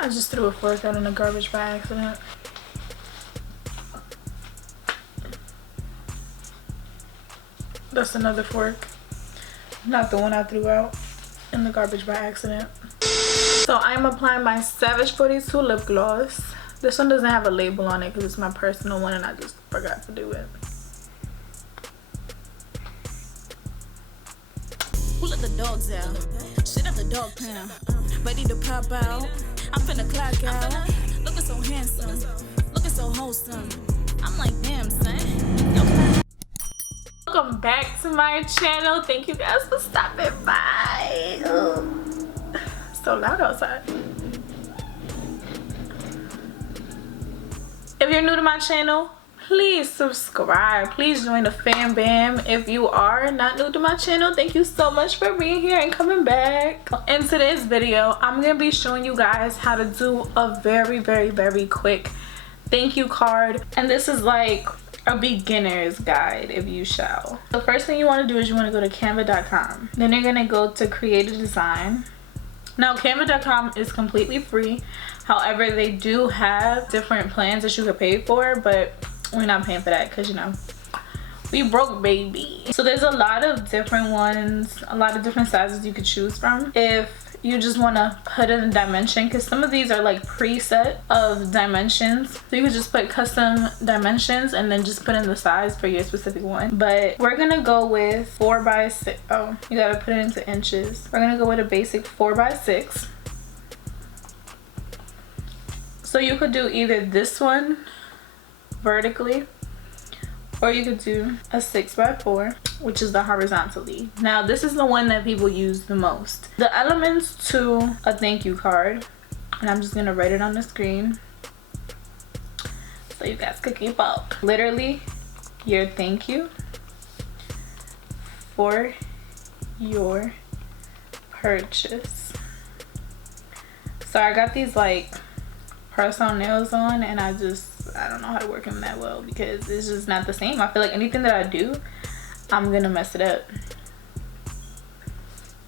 I just threw a fork out in the garbage by accident. That's another fork. Not the one I threw out in the garbage by accident. So I'm applying my Savage 42 lip gloss. This one doesn't have a label on it because it's my personal one and I just forgot to do it. Who let the dogs out? Shit at the dog pound. Ready to pop out. I'm finna clock out. Looking so handsome. Looking so wholesome. I'm like, damn, son. Welcome back to my channel. Thank you guys for stopping by. So loud outside. If you're new to my channel, please subscribe. Please join the fam bam. If you are not new to my channel, thank you so much for being here and coming back. In today's video, I'm gonna be showing you guys how to do a very quick thank you card, and this is like a beginner's guide, if you shall. The first thing you want to do is you want to go to canva.com. Then you're gonna go to create a design. Now canva.com is completely free. However, they do have different plans that you could pay for, but we're not paying for that because, you know, we broke, baby. So there's a lot of different ones, a lot of different sizes you could choose from. If you just want to put in a dimension, because some of these are like preset of dimensions, so you could just put custom dimensions and then just put in the size for your specific one. But we're gonna go with 4x6. Oh, you gotta put it into inches. We're gonna go with a basic 4x6. So you could do either this one vertically, or you could do a 6x4, which is the horizontally. Now this is the one that people use the most. The elements to a thank you card, and I'm just gonna write it on the screen so you guys could keep up. Literally, your thank you for your purchase. So I got these like press-on nails on, and I don't know how to work them that well because it's just not the same. I feel like anything that I do, I'm gonna mess it up.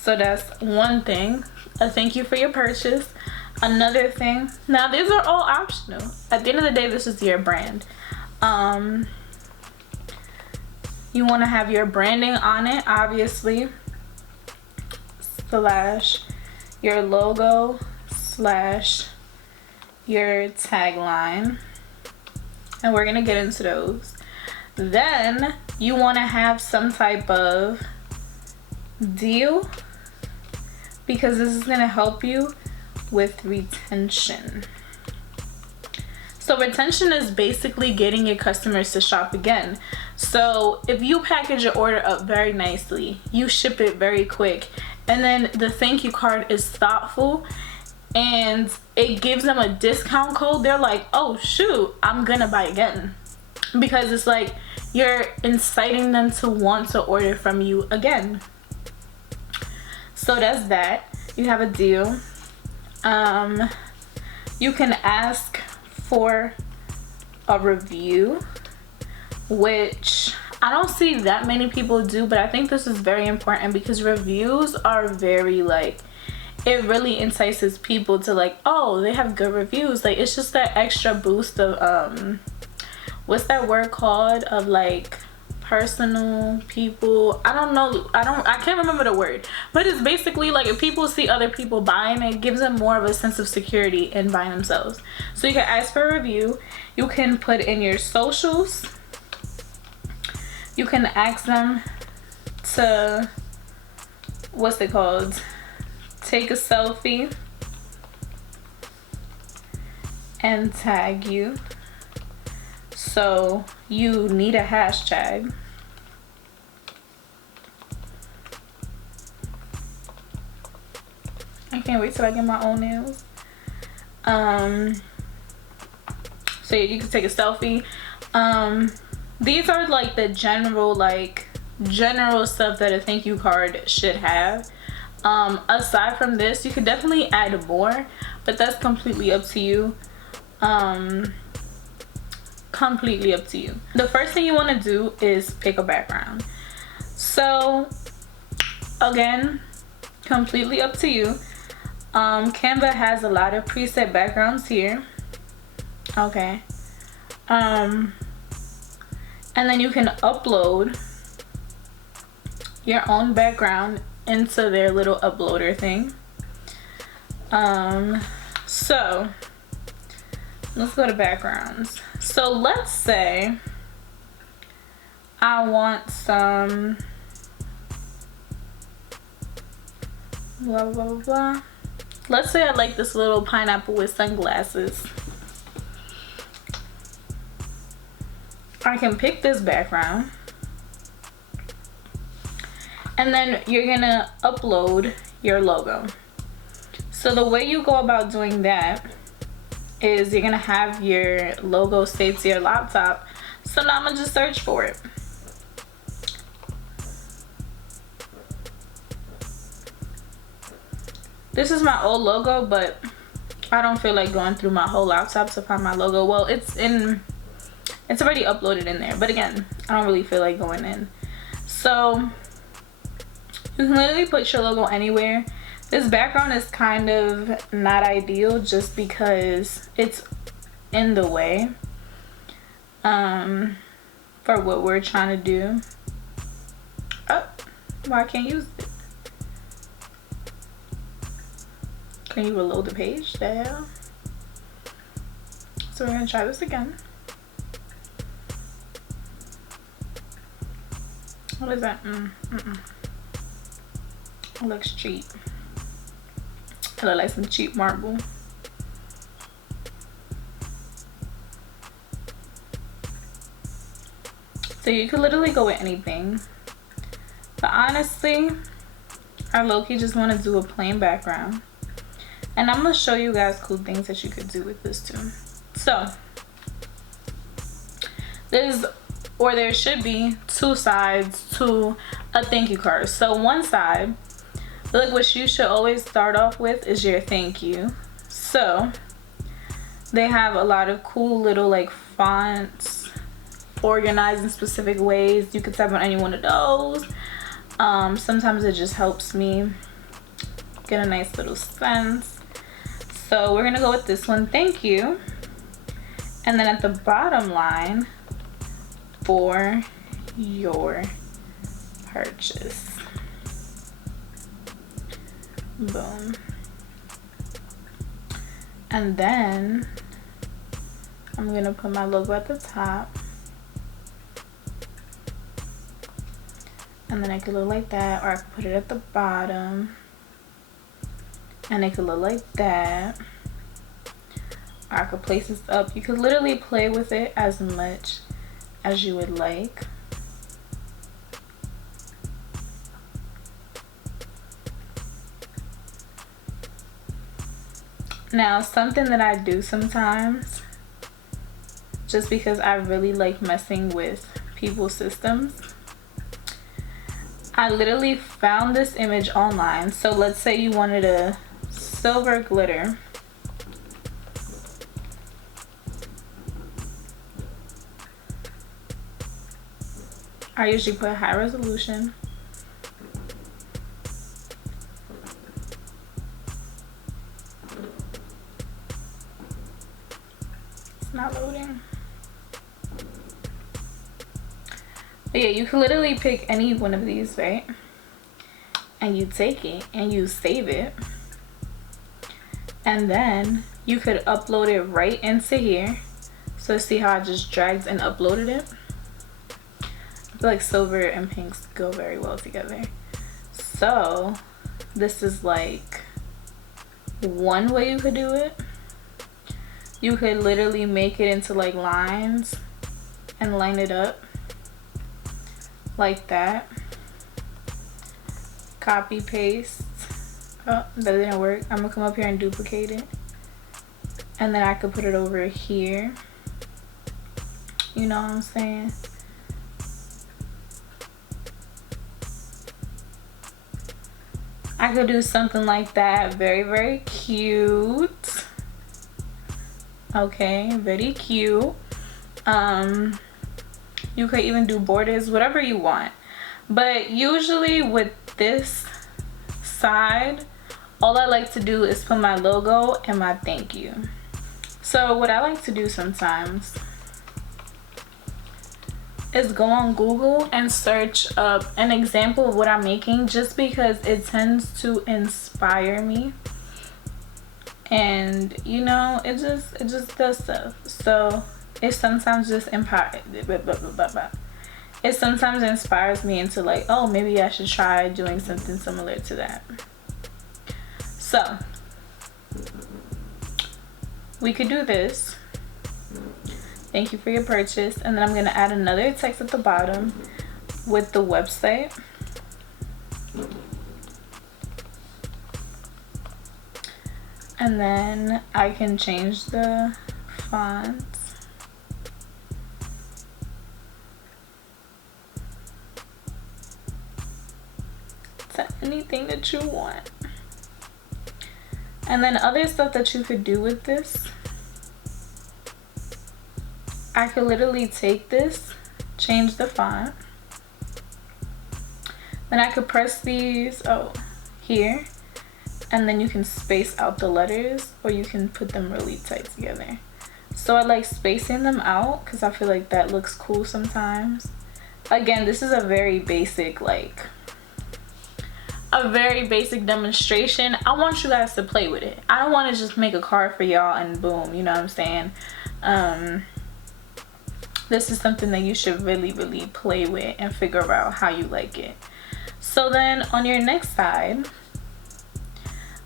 So that's one thing, a thank you for your purchase. Another thing, now these are all optional. At the end of the day, this is your brand. You want to have your branding on it, obviously, slash your logo, slash your tagline, and we're gonna get into those. Then you want to have some type of deal, because this is gonna help you with retention. So retention is basically getting your customers to shop again. So if you package your order up very nicely, you ship it very quick, and then the thank you card is thoughtful and it gives them a discount code, they're like, oh shoot, I'm gonna buy again, because it's like you're inciting them to want to order from you again. So that's that. You have a deal. You can ask for a review, which I don't see that many people do, but I think this is very important because reviews are very like, it really entices people to like, oh, they have good reviews. Like, it's just that extra boost of what's that word called, of like personal people, I don't know, I can't remember the word, but it's basically like if people see other people buying, it gives them more of a sense of security in buying themselves. So you can ask for a review. You can put in your socials. You can ask them to, what's it called, take a selfie and tag you. So you need a hashtag. I can't wait till I get my own nails. So you can take a selfie. These are like the general stuff that a thank you card should have. Aside from this, you could definitely add more, but that's completely up to you. Completely up to you. The first thing you want to do is pick a background. So again, completely up to you. Canva has a lot of preset backgrounds here. Okay. And then you can upload your own background into their little uploader thing. So let's go to backgrounds. So let's say I want some blah blah blah blah. Let's say I like this little pineapple with sunglasses. I can pick this background, and then you're gonna upload your logo. So the way you go about doing that is you're gonna have your logo saved to your laptop. So now I'm gonna just search for it. This is my old logo, but I don't feel like going through my whole laptop to find my logo. Well, it's already uploaded in there, but again, I don't really feel like going in. So you can literally put your logo anywhere. This background is kind of not ideal just because it's in the way for what we're trying to do. Oh, well, I can't use it. Can you reload the page? The hell? So we're gonna try this again. What is that? It looks cheap. It looks like some cheap marble. So you could literally go with anything. But honestly, I low-key just want to do a plain background. And I'm going to show you guys cool things that you could do with this too. So, there should be two sides to a thank you card. So one side, like what you should always start off with is your thank you. So they have a lot of cool little like fonts organized in specific ways. You could type on any one of those. Sometimes it just helps me get a nice little sense. So we're gonna go with this one, thank you. And then at the bottom line, for your purchase. Boom. And then I'm gonna put my logo at the top. And then it could look like that, or I could put it at the bottom. And it could look like that. Or I could place this up. You could literally play with it as much as you would like. Now, something that I do sometimes, just because I really like messing with people's systems, I literally found this image online. So let's say you wanted a silver glitter. I usually put high resolution. It's not loading. But yeah, you can literally pick any one of these, right? And you take it and you save it. And then you could upload it right into here. So see how I just dragged and uploaded it? I feel like silver and pinks go very well together. So this is like one way you could do it. You could literally make it into like lines and line it up like that. Copy paste. Oh, that didn't work. I'm gonna come up here and duplicate it, and then I could put it over here. You know what I'm saying? I could do something like that. Very, very cute. Okay, very cute. You could even do borders, whatever you want. But usually with this side, all I like to do is put my logo and my thank you. So what I like to do sometimes is go on Google and search up an example of what I'm making, just because it tends to inspire me, and you know, it just does stuff. So it sometimes just it sometimes inspires me into like, oh, maybe I should try doing something similar to that. So we could do this. Thank you for your purchase. And then I'm going to add another text at the bottom with the website. And then I can change the fonts. To anything that you want. And then other stuff that you could do with this, I could literally take this, change the font, then I could press these here, and then you can space out the letters, or you can put them really tight together. So I like spacing them out because I feel like that looks cool sometimes. Again, this is a very basic, demonstration. I want you guys to play with it. I don't want to just make a card for y'all and boom, you know what I'm saying? This is something that you should really play with and figure out how you like it. So then on your next side,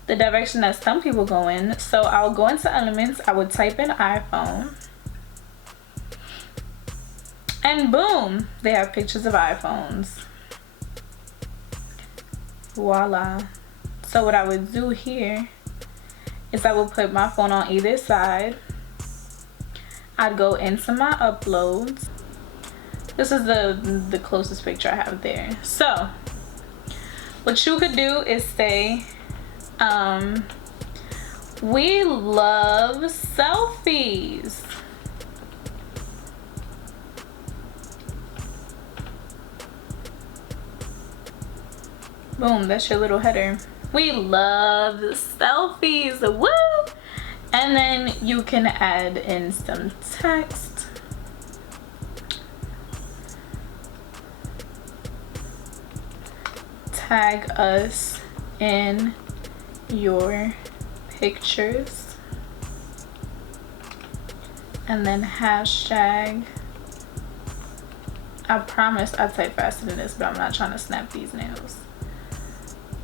the direction that some people go in, so I'll go into elements, I would type in iPhone, and boom, they have pictures of iPhones. Voila. So what I would do here is I would put my phone on either side. I'd go into my uploads. This is the closest picture I have there. So what you could do is say, we love selfies. Boom, that's your little header. We love selfies. Woo! And then you can add in some text. Tag us in your pictures. And then hashtag. I promise I type faster than this, but I'm not trying to snap these nails.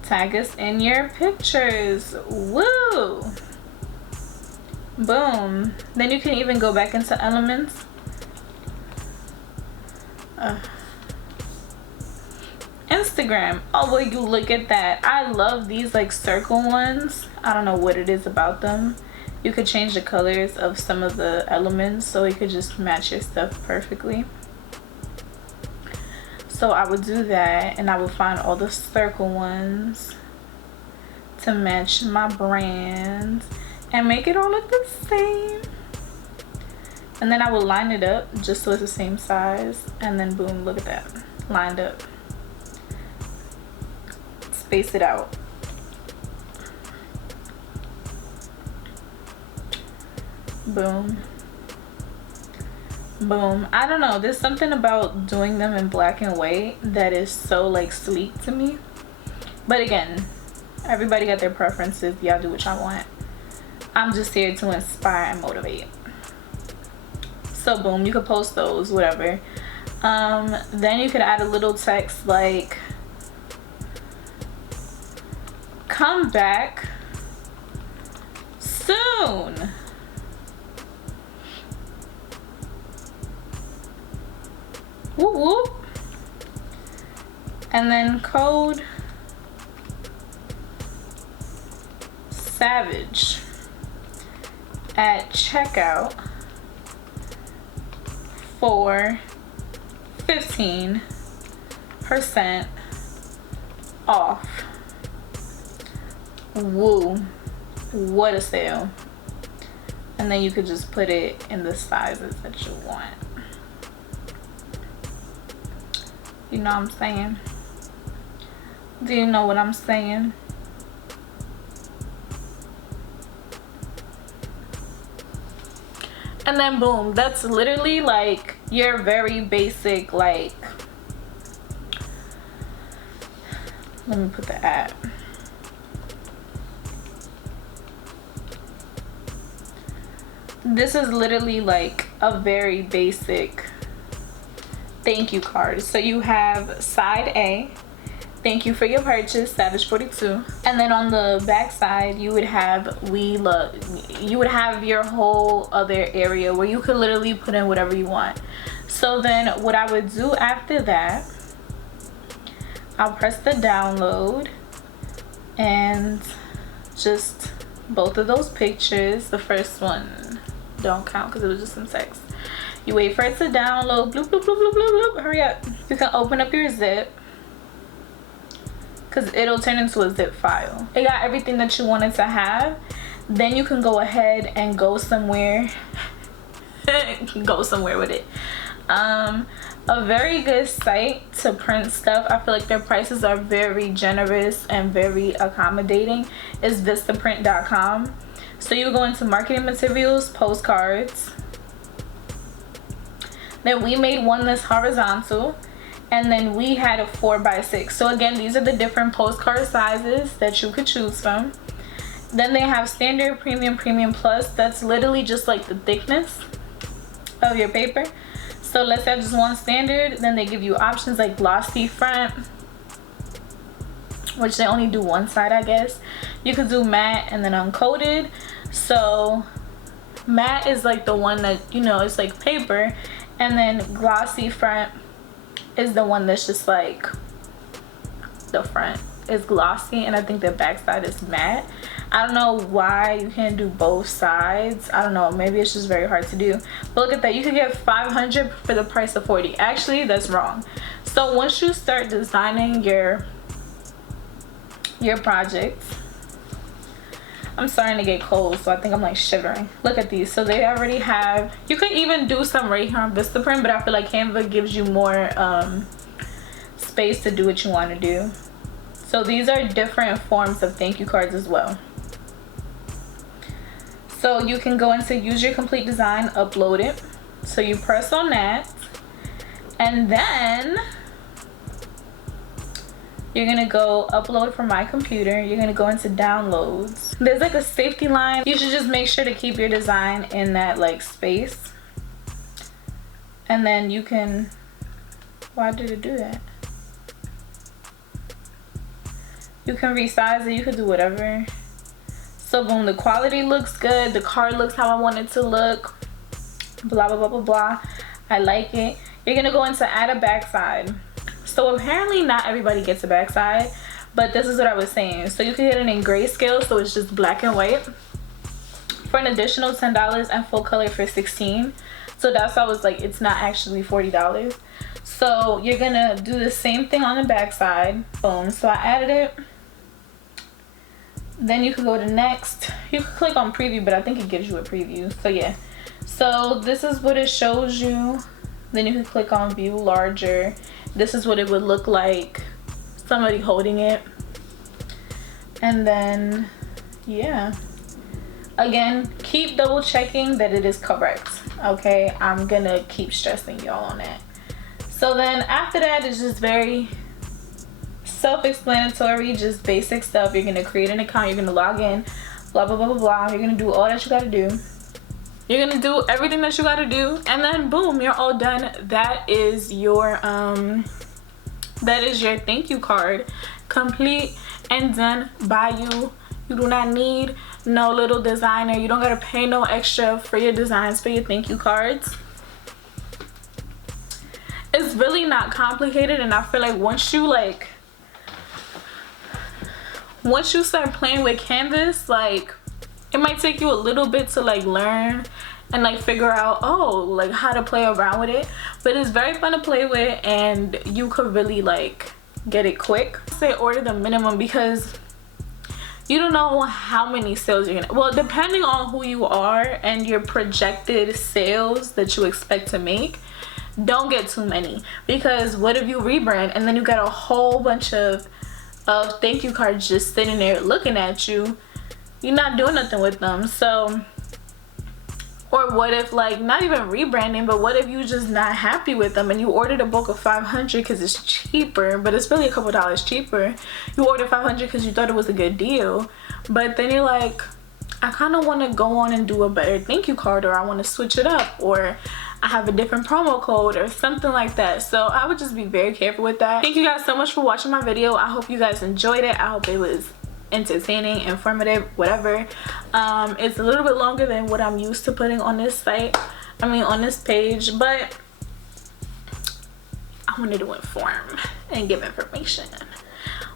Tag us in your pictures. Woo! Boom. Then you can even go back into elements. Instagram. Oh, will you look at that? I love these like circle ones. I don't know what it is about them. You could change the colors of some of the elements so it could just match your stuff perfectly. So I would do that, and I would find all the circle ones to match my brand and make it all look the same. And then I would line it up just so it's the same size, and then boom, look at that, lined up. Space it out. Boom. Boom. I don't know, there's something about doing them in black and white that is so like sleek to me. But again, everybody got their preferences. Y'all do what y'all want. I'm just here to inspire and motivate. So boom, you could post those, whatever. Then you could add a little text like, come back soon. Whoop whoop. And then code Savage at checkout for 15% off. Woo, what a sale. And then you could just put it in the sizes that you want. You know what I'm saying? Do you know what I'm saying? And then boom, that's literally like your very basic, like, let me put the ad. This is literally like a very basic thank you card. So you have side A, thank you for your purchase, Savage 42. And then on the back side, you would have you would have your whole other area where you could literally put in whatever you want. So then what I would do after that, I'll press the download and just both of those pictures. The first one don't count because it was just some text. You wait for it to download. Bloop, bloop, bloop, bloop, bloop, bloop. Hurry up. You can open up your zip because it'll turn into a zip file. It got everything that you wanted to have. Then you can go ahead and go somewhere. Go somewhere with it. A very good site to print stuff. I feel like their prices are very generous and very accommodating is vistaprint.com. So you go into marketing materials, postcards. Then we made one that's horizontal, and then we had a 4x6. So again, these are the different postcard sizes that you could choose from. Then they have standard, premium, premium plus. That's literally just like the thickness of your paper. So let's say I just want standard, then they give you options like glossy front, which they only do one side, I guess. You could do matte and then uncoated. So matte is like the one that, you know, it's like paper, and then glossy front is the one that's just like the front is glossy, and I think the back side is matte. I don't know why you can't do both sides. I don't know, maybe it's just very hard to do. But look at that, you could get 500 for the price of 40. Actually, that's wrong. So once you start designing your projects, I'm starting to get cold, so I think I'm like shivering. Look at these. So they already have, you could even do some right here on Vistaprint, but I feel like Canva gives you more space to do what you want to do. So these are different forms of thank you cards as well. So you can go into use your complete design, upload it. So you press on that, and then you're gonna go upload from my computer. You're gonna go into downloads. There's like a safety line. You should just make sure to keep your design in that like space. And then you can, why did it do that? You can resize it, you can do whatever. So boom, the quality looks good. The card looks how I want it to look. Blah, blah, blah, blah, blah. I like it. You're gonna go into add a backside. So apparently not everybody gets a backside, but this is what I was saying. So you can get it in grayscale, so it's just black and white, for an additional $10, and full color for $16. So that's why I was like, it's not actually $40. So you're gonna do the same thing on the backside. Boom. So I added it. Then you can go to next. You can click on preview, but I think it gives you a preview. So yeah. So this is what it shows you. Then you can click on view larger. This is what it would look like, somebody holding it. And then yeah, again, keep double checking that it is correct. Okay, I'm gonna keep stressing y'all on that. So then after that, it's just very self-explanatory, just basic stuff. You're gonna create an account, you're gonna log in, blah blah blah blah blah. You're gonna do all that you gotta do. You're gonna do everything that you gotta do, and then boom, you're all done. That is your thank you card, complete and done by you. You do not need no little designer. You don't gotta pay no extra for your designs, for your thank you cards. It's really not complicated, and I feel like once you start playing with canvas, like, it might take you a little bit to like learn and like figure out, oh, like how to play around with it, but it's very fun to play with, and you could really like get it quick. Say order the minimum, because you don't know how many sales you're gonna, well, depending on who you are and your projected sales that you expect to make, don't get too many, because what if you rebrand and then you got a whole bunch of thank you cards just sitting there looking at you? You're not doing nothing with them. So Or what if, like, not even rebranding, but what if you just not happy with them and you ordered a bulk of 500 because it's cheaper, but it's really a couple dollars cheaper. You ordered 500 because you thought it was a good deal, but then you're like, I kind of want to go on and do a better thank you card, or I want to switch it up, or I have a different promo code or something like that. So I would just be very careful with that. Thank you guys so much for watching my video. I hope you guys enjoyed it. I hope it was entertaining, informative, whatever. It's a little bit longer than what I'm used to putting on this site, on this page, but I wanted to inform and give information.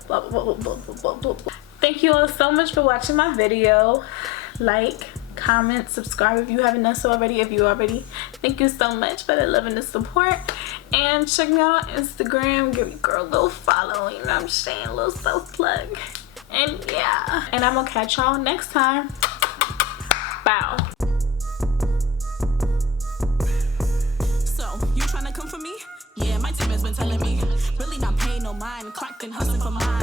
Blah blah blah blah blah blah blah. Thank you all so much for watching my video. Like, comment, subscribe if you haven't done so already. If you already, thank you so much for the love and the support. And check me out on Instagram. Give your girl a little follow, you know what I'm saying, a little self plug. And yeah, and I'm gonna catch y'all next time. Bow. So, you tryna come for me? Yeah, my team has been telling me. Really not paying no mind. Clocked and hustling for mine.